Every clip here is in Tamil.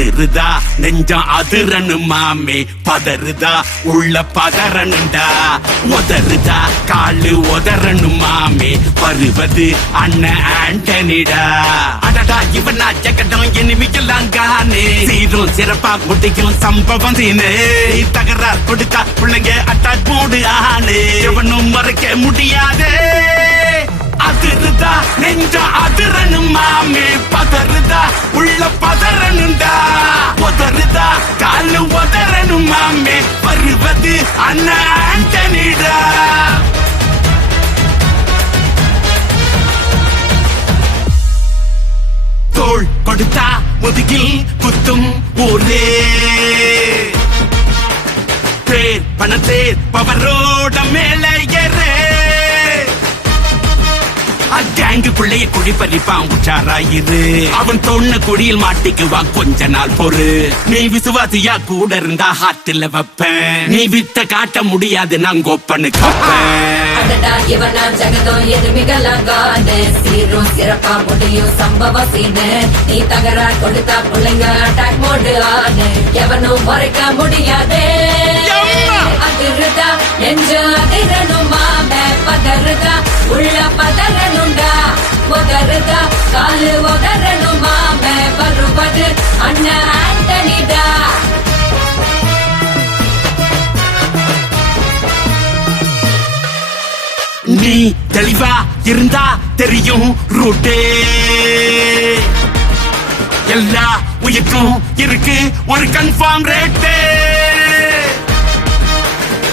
அதிருதா நெஞ்சம் அதிரனு மாமே பதறுதா உள்ள பதறனுண்டா உதறுதா காலு உதறனு மாமே வருவது அண்ணன் ஆண்டனிடா அடடா இவனா ஜெகடம் எனிமிக்கலாம் காணே சீரும் சிறப்பா முடிக்கும் சம்பவம் சீனே தகராறு கொடுத்தா பிள்ளைங்க அட்டாக் போடு ஆனே எவனும் மறைக்க முடியாதே அதிருதா நெஞ்சம் அதிரனு மாமே பதறுதா உள்ள பதறனுண்டா உதறுதா காலு உதறனு மாமே வருவது அண்ணன் ஆண்டனிடா தோள் கொடுத்தா முதுகில் குத்தும் ஊரே பேர் பணத்தேர் பவரோட மேலே ஏறே கேங்குக்குள்ளைய குழி பறிப்பான் உச்சாராயிரு அவன் தொண்ண குடியில் மாட்டிக்குவான் கொஞ்ச நாள் பொறு நீ விசுவாசியா கூட இருந்தா ஹாட்டில் வைப்பேன் நீ வித்த காட்ட முடியாது நான் கோப்பனு சிறப்பா முடியும் சம்பவ சீனு நீ தகராறு கொடுத்தா பிள்ளைங்க அட்டாக் மோடு ஆனு எவனும் மறைக்க முடியாதே அதிருதா நெஞ்சு அதிரனும் மாமே பதறுதா உள்ள பதறனுண்டா உதறுதா காலு உதறனும் மாமே வருவது அண்ணன் ஆண்டனிடா நீ தெளிவா இருந்தா தெரியும் ரூட்டே எல்லா உயிர்க்கும் இருக்கு ஒரு கன்ஃபார்ம் ரேட்டே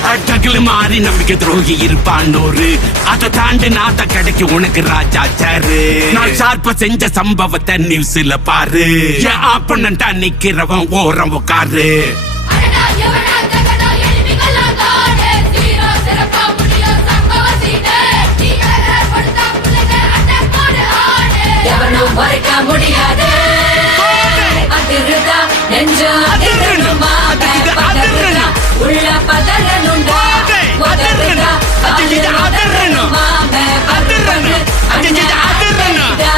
அட்டகில் மாறி நம்பிக்கை துரோகி இருப்பான் ஒரு அதை தாண்டி நாட்ட கிடைக்கு உனக்கு ராஜா சாரு நான் ஷார்ப்ப செஞ்ச சம்பவத்தை நியூஸ்ல பாரு என் ஆப்பனண்டா நிக்கிறவன் ஓரம் உட்காரு மறைக்க முடியாது அதிருதா நெஞ்சு அதிரனும் மாமே பதறுதா உள்ள பதறனுண்டா உதறுதா காலு உதறனும் மாமே வருவது அண்ணன் ஆண்டனிடா